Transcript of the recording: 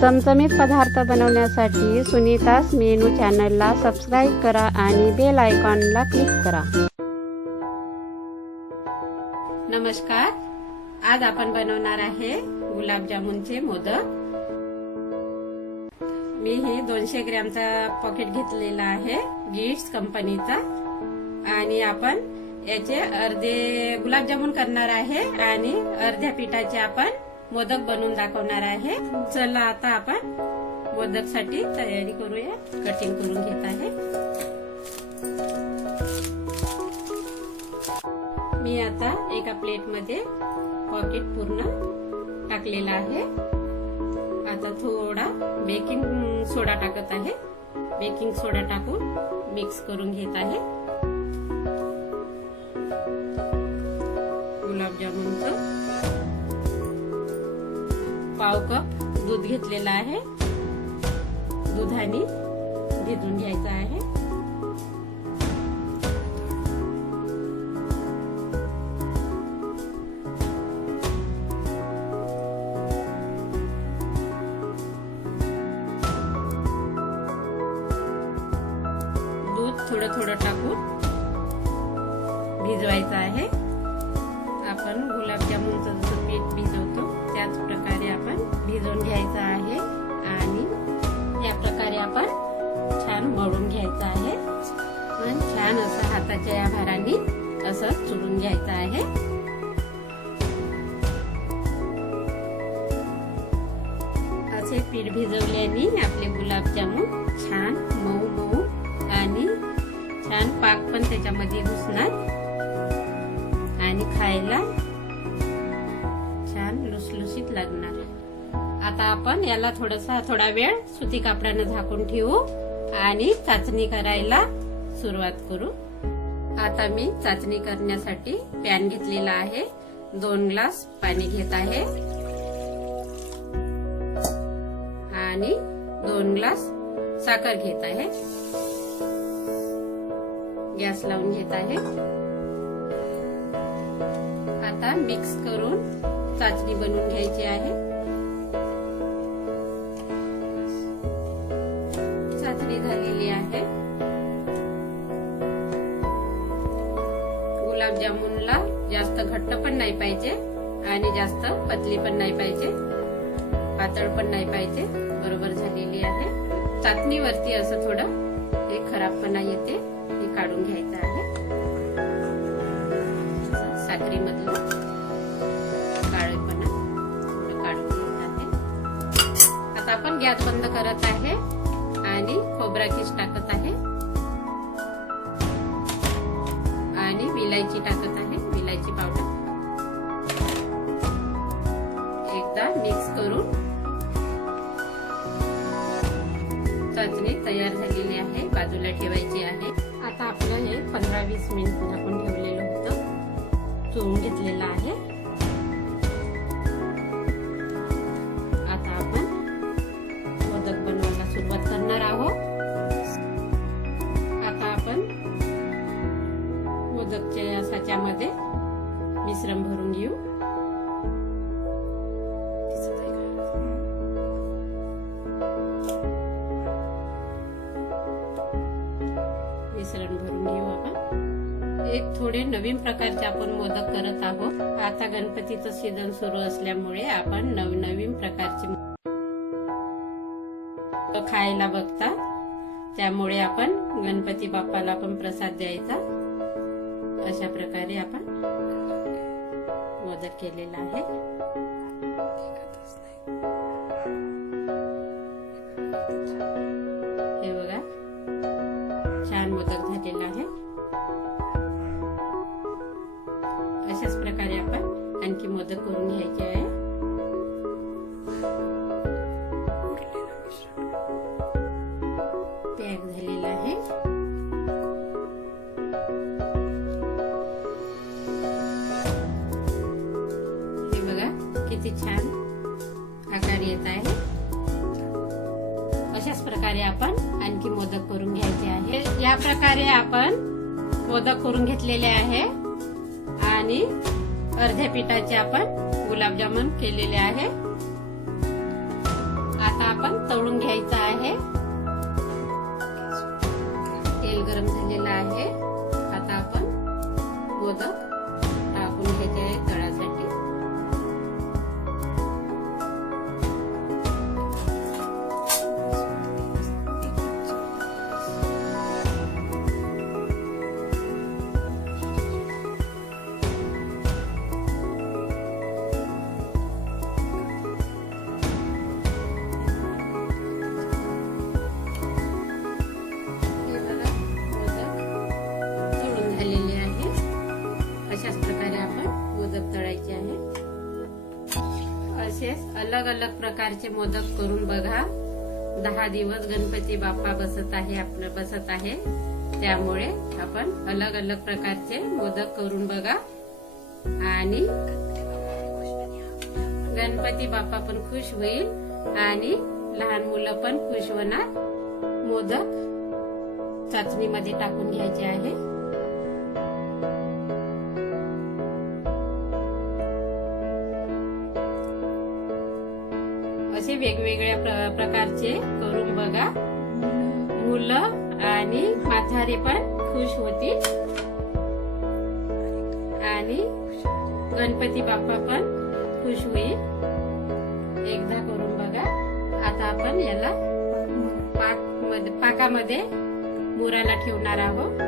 चमचमीत पदार्थ बनवण्यासाठी सुनीतास मेनू चॅनलला सबस्क्राईब करा आणि बेल आयकॉनला क्लिक करा। नमस्कार, आज आपण बनवणार आहे गुलाबजामुनचे मोदक। मी हे 200 ग्रॅमचा पॉकेट घेतलेला आहे गिट्स कंपनीचा आणि आपण याचे अर्धे गुलाबजामुन करणार आहे आणि अर्ध्या पिठाचे आपण मोदक बनवून दाखवणार आहे। चला आता आपण मोदकसाठी तयारी करूया। कटिंग करून घेत आहे। मी आता एका प्लेट मध्ये पॉकेट पूर्ण टाकलेला आहे। आता थोडा बेकिंग सोडा टाकत आहे। बेकिंग सोडा टाकून मिक्स करून घेत आहे। गुलाबजामुनचं पाव कप दूध घेतलेला आहे। दुधाने भिजवून घ्यायचं आहे। दूध थोडं थोडं टाकून भिजवायचं आहे। आपण गुलाबजामुनचं जसं पीठ भिजवतो त्याच प्रकारे आपण भिजवून घ्यायचं आहे आणि या प्रकारे आपण छान मळून घ्यायचं आहे। पण छान असं हाताच्या या भाराने असं चुरून घ्यायचं आहे। असे पीठ भिजवल्याने आपले गुलाबजामुन छान मऊ मऊ आणि छान पाक पण त्याच्यामध्ये घुसणार आणि खायला छान लुसलुसीत लागणार। आता आपण याला थोडा वेळ सुती कापडाने झाकून ठेवू आणि चाचणी करायला सुरुवात करू। आता मी चाचणी करण्यासाठी पॅन घेतलेला आहे। 2 ग्लास पाणी घेत आहे आणि 2 ग्लास साखर घेत आहे। गॅस लावून घेत आहे। आता मिक्स करून चाचणी बनवून घ्यायची आहे। चाचणी झालेली आहे। गुलाबजामुनला जास्त घट्ट पण नाही पाहिजे आणि जास्त पतली पण नाही पाहिजे, पातळ पण नाही पाहिजे, बरोबर झालेली आहे। चाचणीवरती असं थोडं एक खराबपणा येते, हे काढून घ्यायचं आहे। साखरेमधलं काळेपणा थोडं काढून घ्यायचं आहे। आता आपण गॅस बंद करत आहे आणि खोबरा खीस टाकत आहे आणि विलायची टाकत आहे, विलायची पावडर। एकदा मिक्स करून चाचणी तयार झालेली आहे, बाजूला ठेवायची आहे। आता आपलं हे 15-20 मिनिट झाकून ठेवलेलं होतं, चोळून घेतलेलं आहे। आता आपण मोदक बनवायला सुरुवात करणार आहोत। आता आपण मोदकच्या साच्यामध्ये मिश्रण भरून घेऊ। मिश्रण भरून घेऊ आपण। एक थोडे नवीन प्रकारचे आपण मोदक करत आहोत। आता गणपतीचं सीझन सुरू असल्यामुळे आपण नवीन प्रकारचे खायला बघता, त्यामुळे आपण गणपती बाप्पाला पण प्रसाद द्यायचा। अशा प्रकारे आपण मोदक केलेला आहे। हे बघा, छान मोदक झालेला आहे। अशाच प्रकारे आपण आणखी मोदक करून घ्यायचे आहे। पॅक झालेला आहे। हे बघा किती छान आकार येत आहे। अशाच प्रकारे आपण आणखी मोदक करून घ्यायचे आहे। या प्रकारे आपण मोदक करून घेतलेले आहे आणि अर्ध्या पिठाचे आपण गुलाबजामुन केलेले आहे। आता अलग अलग प्रकारचे मोदक करून बघा. 10 दिवस गणपती बाप्पा बसत आहे. त्यामुळे आपण अलग अलग प्रकारचे मोदक करून बघा आणि गणपती बाप्पा पण खुश होईल आणि लहान मुलं पण खुश होणार. मोदक चाचणीमध्ये टाकून घ्यायचे आहे. असे वेगवेगळ्या प्रकारचे करून बघा. मुलं आणि म्हातारे पण खुश होतील आणि गणपती बाप्पा पण खुश होईल. एकदा करून बघा. आता आपण याला पाकामध्ये मुराला ठेवणार आहोत.